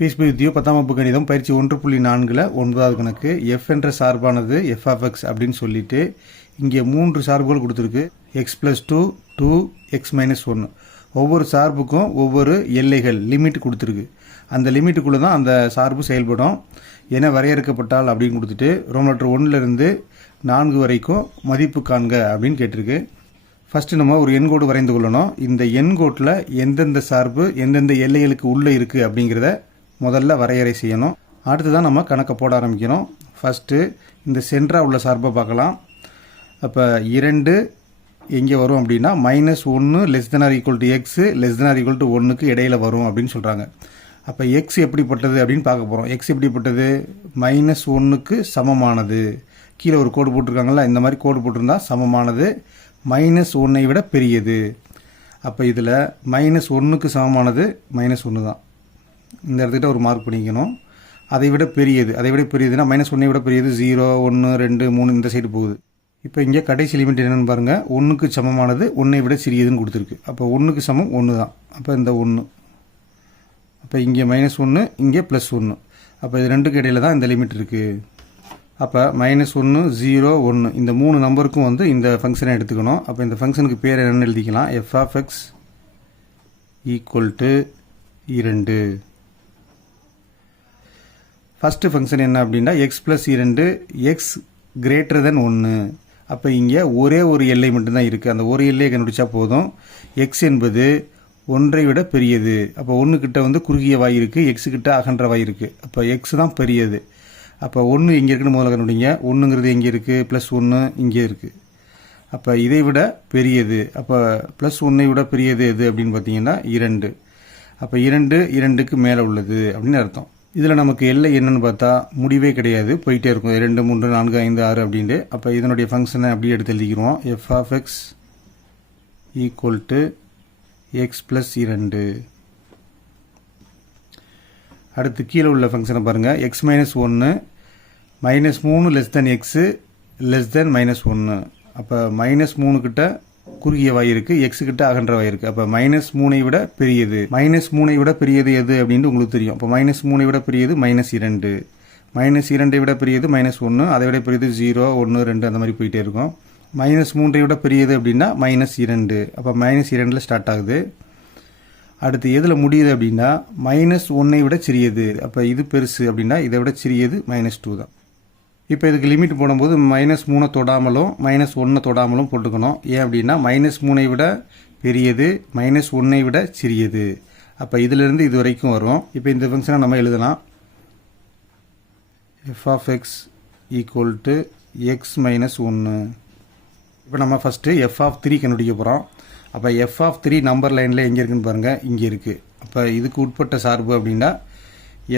BSP வித்யோ 10ஆம் வகுப்பு கணிதம் பயிற்சி 1.4ல் 9வது கணக்கு எஃப் என்ற சார்பானது எஃப் ஆஃப் எக்ஸ் அப்படின்னு சொல்லிட்டு இங்கே 3 சார்புகள் கொடுத்துருக்கு. X plus 2, 2, X minus 1. ஒவ்வொரு சார்புக்கும் ஒவ்வொரு எல்லைகள் லிமிட் கொடுத்துருக்கு. அந்த லிமிட்டுக்குள்ளே தான் அந்த சார்பு செயல்படும். என வரையறுக்கப்பட்டால் அப்படின்னு கொடுத்துட்டு ரோமன் லெட்டர் 1லேருந்து 4 வரைக்கும் மதிப்பு காண்க அப்படின்னு கேட்டிருக்கு. ஃபஸ்ட்டு நம்ம ஒரு எண்கோடு வரைந்து கொள்ளணும். இந்த எண்கோட்டில் எந்தெந்த சார்பு எந்தெந்த எல்லைகளுக்கு உள்ளே இருக்குது அப்படிங்கிறத முதல்ல வரையறை செய்யணும். அடுத்து தான் நம்ம கணக்கை போட ஆரம்பிக்கணும். ஃபஸ்ட்டு இந்த சென்டராக உள்ள சார்பை பார்க்கலாம். அப்போ 2 எங்கே வரும் அப்படின்னா -1 <= எக்ஸு <= 1க்கு இடையில் வரும் அப்படின்னு சொல்கிறாங்க. அப்போ எக்ஸ் எப்படிப்பட்டது அப்படின்னு பார்க்க போகிறோம். எக்ஸ் எப்படிப்பட்டது? -1க்கு சமமானது. கீழே ஒரு கோடு போட்டிருக்காங்களா, இந்த மாதிரி கோடு போட்டிருந்தா சமமானது, -1ஐ விட பெரியது. அப்போ இதில் -1க்கு சமமானது -1 தான். இந்த இடத்துக்கிட்ட ஒரு மார்க் பண்ணிக்கணும். அதை விட பெரியதுன்னா -1ஐ விட பெரியது 0, 1, 2, 3 இந்த சைடு போகுது. இப்போ இங்கே கடைசி லிமிட் என்னென்னு பாருங்கள். 1க்கு சமமானது 1ஐ விட சிறியதுன்னு கொடுத்துருக்கு. அப்போ 1க்கு சமம் 1 தான். அப்போ இந்த 1. அப்போ இங்கே -1 இங்கே +1. அப்போ இது ரெண்டுக்கு இடையில தான் இந்த லிமிட் இருக்குது. அப்போ -1, 0, 1 இந்த 3 நம்பருக்கும் வந்து இந்த ஃபங்க்ஷனை எடுத்துக்கணும். அப்போ இந்த ஃபங்க்ஷனுக்கு பேர் என்னென்னு எழுதிக்கலாம். F of x = 2. First function என்ன அப்படின்னா எக்ஸ் ப்ளஸ் 2 எக்ஸ் > 1. அப்போ இங்கே ஒரே ஒரு எல்லை மட்டும்தான் இருக்குது. அந்த ஒரு எல்லையை கண்டுபிடிச்சா போதும். எக்ஸ் என்பது 1ஐ விட பெரியது. அப்போ 1 கிட்ட வந்து குறுகிய வாய் இருக்குது, எக்ஸு கிட்ட அகன்ற வாய் இருக்குது. அப்போ எக்ஸ் தான் பெரியது. அப்போ 1 இங்கே இருக்குன்னு முதல்ல கண்டுபிடிங்க. 1ங்கிறது எங்கே இருக்குது? +1 இங்கே இருக்குது. அப்போ இதை விட பெரியது. அப்போ +1ஐ விட பெரியது எது அப்படின்னு பார்த்தீங்கன்னா 2. அப்போ 2 2க்கு மேலே உள்ளது அப்படின்னு அர்த்தம். இதில் நமக்கு எல்லை என்னன்னு பார்த்தா முடிவே கிடையாது, போயிட்டே இருக்கும். 2, 3, 4, 5, 6 அப்படின்ட்டு. அப்போ இதனுடைய ஃபங்க்ஷனை அப்படியே எடுத்து எழுதிக்கிறோம். F of x = x plus 2. அடுத்து கீழே உள்ள ஃபங்க்ஷனை பாருங்கள். X minus 1 -3 x -1. அப்போ -3 கிட்ட குறுகிய வாய் இருக்குது, எக்ஸு கிட்ட அகன்ற வாய் இருக்குது. அப்போ -3ஐ விட பெரியது. -3ஐ விட பெரியது எது அப்படின்ட்டு உங்களுக்கு தெரியும். அப்போ -3ஐ விட பெரியது -2. -2ஐ விட பெரியது -1. அதை விட பெரியது 0, 1, 2 அந்த மாதிரி போயிட்டே இருக்கும். -3ஐ விட பெரியது அப்படின்னா -2. அப்போ -2ல் ஸ்டார்ட் ஆகுது. அடுத்து எதில் முடியுது அப்படின்னா -1ஐ விட சிறியது. அப்போ இது பெருசு அப்படின்னா இதை விட சிறியது -2 தான். இப்போ இதுக்கு லிமிட் போடும்போது -3 தொடாமலும் -1 தொடாமலும் போட்டுக்கணும். ஏன் அப்படின்னா -3ஐ விட பெரியது, -1ஐ விட சிறியது. அப்போ இதிலிருந்து இது வரைக்கும் வரும். இப்போ இந்த ஃபங்க்ஷனை நம்ம எழுதலாம். F of x = x minus 1. இப்போ நம்ம ஃபஸ்ட்டு எஃப் ஆஃப் 3 கண்டுபிடிக்க போகிறோம். அப்போ எஃப் ஆஃப் 3 நம்பர் லைனில் எங்கே இருக்குன்னு பாருங்கள், இங்கே இருக்குது. அப்போ இதுக்கு உட்பட்ட சார்பு அப்படின்னா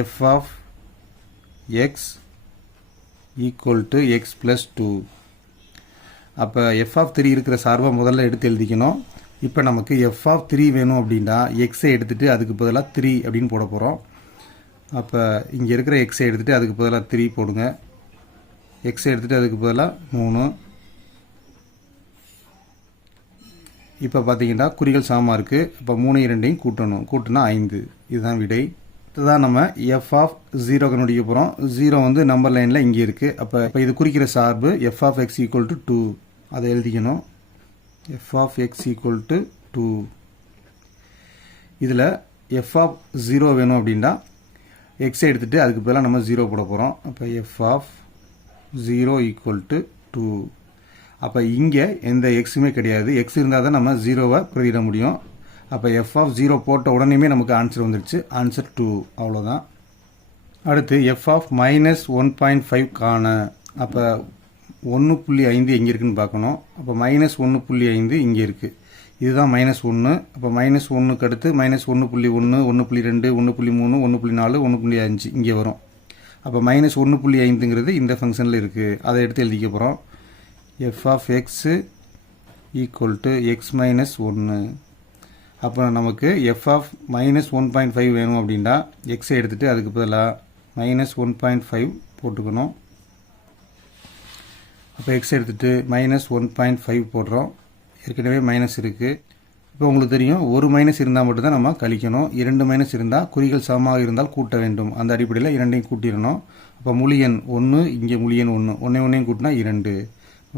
f of x = x plus 2. அப்போ எஃப் ஆஃப் 3 இருக்கிற சார்பை முதல்ல எடுத்து எழுதிக்கணும். இப்போ நமக்கு எஃப் ஆஃப் 3 வேணும் அப்படின்னா எக்ஸை எடுத்துகிட்டு அதுக்கு பதிலாக 3 அப்படின்னு போட போகிறோம். அப்போ இங்கே இருக்கிற எக்ஸை எடுத்துகிட்டு அதுக்கு பதிலாக 3 போடுங்க. எக்ஸை எடுத்துகிட்டு அதுக்கு பதிலாக 3. இப்போ பார்த்தீங்கன்னா குறிகள் சமமாக இருக்குது. இப்போ 3 2ஐயும் கூட்டினா 5. இதுதான் விடை. இதுதான் நம்ம எஃப் ஆஃப் 0 கண்டுபிடிக்க போகிறோம். 0 வந்து நம்பர் லைனில் இங்கே இருக்குது. அப்போ இது குறிக்கிற சார்பு எஃப் ஆஃப் எக்ஸ் = 2. அதை எழுதிக்கணும். F of x = 2. இதில் எஃப் ஆஃப் 0 வேணும் அப்படின்னா எக்ஸை எடுத்துகிட்டு அதுக்கு பதிலாக நம்ம 0 போட போகிறோம். அப்போ எஃப் ஆஃப் 0 = 2. அப்போ இங்கே எந்த எக்ஸுமே கிடையாது. எக்ஸ் இருந்தால் தான் நம்ம 0வை பிரதியிட முடியும். அப்போ எஃப் ஆஃப் 0 போட்ட உடனேயுமே நமக்கு ஆன்சர் வந்துடுச்சு. ஆன்சர் 2. அவ்வளோதான். அடுத்து எஃப் ஆஃப் -1.5 காண. அப்போ 1.5 எங்கே இருக்குதுன்னு பார்க்கணும். அப்போ -1.5 இங்கே இருக்குது. இதுதான் -1. அப்போ -1க்கு அடுத்து -1.1, 1.2, 1.3, 1.4, 1.5 இங்கே வரும். அப்போ -1.5ங்கிறது இந்த ஃபங்க்ஷனில் இருக்குது. அதை எடுத்து எழுதிக்க போகிறோம். F of x = x minus 1. அப்போ நமக்கு எஃப் ஆஃப் -1.5 வேணும் அப்படின்னா எக்ஸை எடுத்துகிட்டு அதுக்கு பதிலாக -1.5 போட்டுக்கணும். அப்போ எக்ஸ் எடுத்துகிட்டு -1.5 போடுறோம். ஏற்கனவே மைனஸ் இருக்குது. இப்போ உங்களுக்கு தெரியும் ஒரு மைனஸ் இருந்தால் மட்டும்தான் நம்ம கழிக்கணும், 2 மைனஸ் இருந்தால் குறிகள் சமமாக இருந்தால் கூட்ட வேண்டும். அந்த அடிப்படையில் இரண்டையும் கூட்டிடணும். அப்போ முழு எண் 1, இங்கே முழு எண் 1, ஒன்றையும் கூட்டினா 2,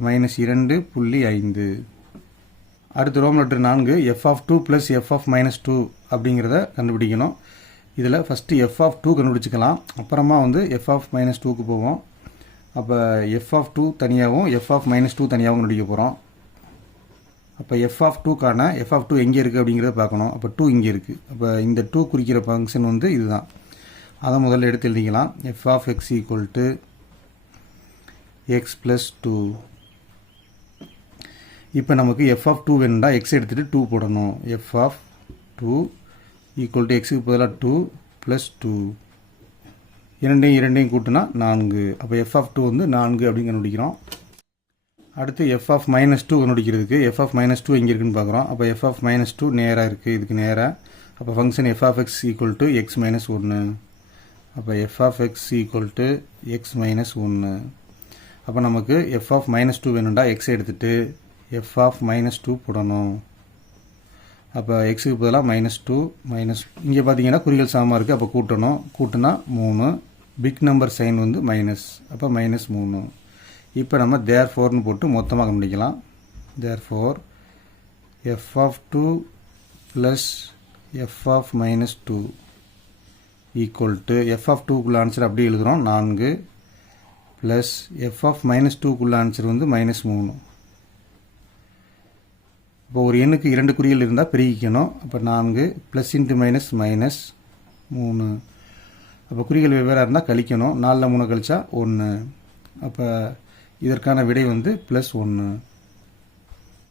-2.5. அடுத்து ரோம் லெட்டர் 4 f(2) + f(-2) அப்படிங்கிறத கண்டுபிடிக்கணும். இதில் ஃபஸ்ட்டு f(2) கண்டுபிடிச்சிக்கலாம், அப்புறமா வந்து f(-2)க்கு போவோம். அப்போ f(2) தனியாகவும் f(-2) தனியாகவும் கண்டுபிடிக்க போகிறோம். அப்போ f(2)க்கான f(2) எங்கே இருக்குது அப்படிங்கிறத பார்க்கணும். அப்போ 2 இங்கே இருக்குது. அப்போ இந்த 2 குறிக்கிற ஃபங்க்ஷன் வந்து இதுதான். அதை முதல்ல எடுத்து எழுதிக்கலாம். f(x) = x + 2. இப்போ நமக்கு f(2) வேணும்னா x எடுத்துகிட்டு 2 போடணும். f(2) = x க்கு பதிலாக 2 + 2. இரண்டையும் கூட்டினா 4. அப்போ f(2) வந்து 4 அப்படின்னு கண்டுபிடிக்கிறோம். அடுத்து f(-2) கண்டுபிடிக்கிறதுக்கு f(-2) எங்கே இருக்குன்னு பார்க்குறோம். அப்போ f(-2) நேராக இருக்குது, இதுக்கு நேராக. அப்போ ஃபங்க்ஷன் f(x) = x - 1. அப்போ f(x) = x - 1. அப்போ நமக்கு f(-2) வேணும்டா x எடுத்துகிட்டு f(-2) போடணும். அப்போ x க்கு பதிலாக -2 இங்கே பார்த்தீங்கன்னா குறிகள் சமமாக இருக்குது. அப்போ கூட்டினா 3. பிக் நம்பர் சைன் வந்து மைனஸ், அப்போ -3. இப்போ நம்ம தேர்ஃபோர்னு போட்டு மொத்தமாக கண்டுபிடிக்கலாம். தேர்ஃபோர் f(2) + f(-2) = f(2)க்குள்ள ஆன்சர் அப்படியே எழுதுகிறோம் 4 ப்ளஸ் f(-2)க்குள்ள ஆன்சர் வந்து -3. இப்போ ஒரு எண்ணுக்கு 2 குறிகள் இருந்தால் பெருகிக்கணும். அப்போ 4 ப்ளஸ் இன்ட்டு மைனஸ் -3. அப்போ குறிகள் வெவ்வேறாக இருந்தால் கழிக்கணும். 4ல் 3 கழிச்சா 1. அப்போ இதற்கான விடை வந்து +1.